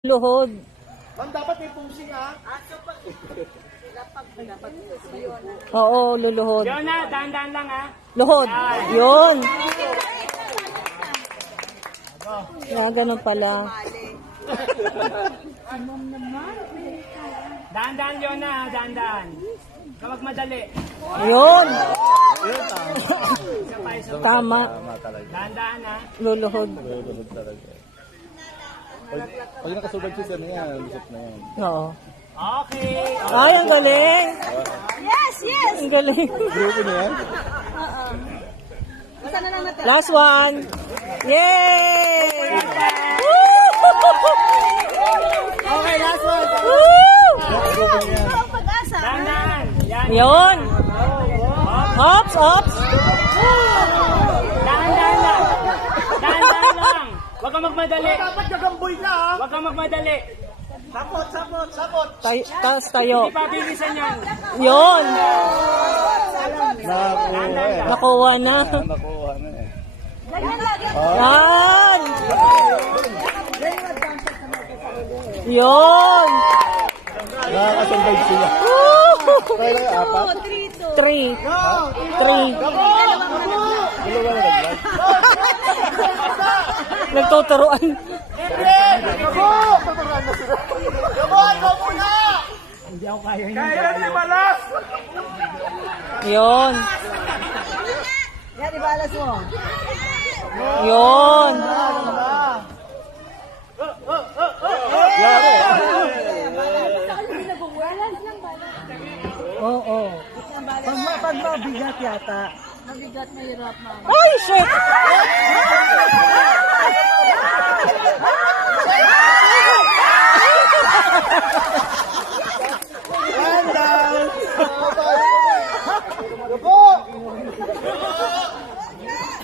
Luhod. Ma'am, dapat may pusing ha. Oo, luluhod. Yun na, dahan-dahan lang ha. Luhod. Yun. Ganun pala. Dahan-dahan yun na, dahan-dahan. Kapag madali. Yun. Isa pa, isa pa. Tama. Dahan-dahan ha. Luluhod. Pag nakasubad siya na yan, lusot na yan. Oo. Okay. Ay, ang galing. Yes, yes! Ang galing. Grupo niya yan? Basta na lang natin. Last one. Yay! Okay, last one. Grupo niya yan. Ang pag-asa. Dahan-dahan. Yan. Yun. Ops, ops. Dahan-dahan lang. Dahan-dahan lang. Huwag kang magmadali. Dapat gagamboy ka ha. Huwag kang magmadali. Sapot, sapot, sapot. Taas tayo. Hindi pa bilisan yan. Yun. Nakuha eh. Nakuha na. Nakuha na eh. Ganyan lang. Yan. Yun. Nakakasurvive sila. Kaya lang apat. 3. 3. Dalawa na nag-vlog. Nagtuturuan. Kaya ni Balas! Yun. Yan, ibalas mo. Yun. Yari. Oo. Pag mabigat yata. Mabigat, mahirap na. Ay, shit.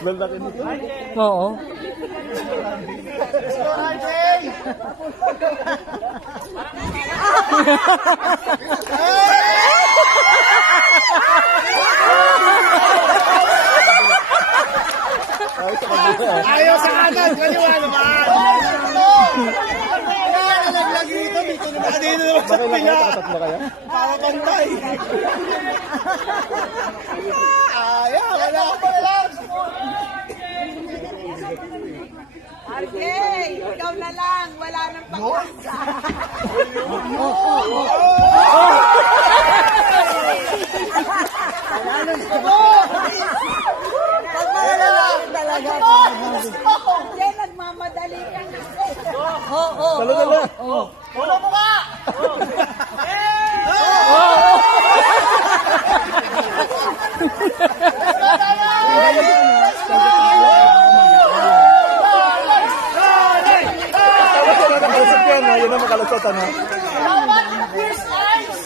Lalaki nito. Oo. Ayaw sa kanan, kaliwa naman. Nalaglag dito, dito naman. Dito naman sa pila. Tatlo kaya? Para pantay. Ayaw, wala ka relax. Okay, ikaw na lang. Wala nang pag-asa. Pag malalaki talaga. Hindi, nagmamadali ka na. Dala-dala. Ulo mo ka! Makalusot yan, ha? Yun ang makalusot, ano? Dapat, fish eyes!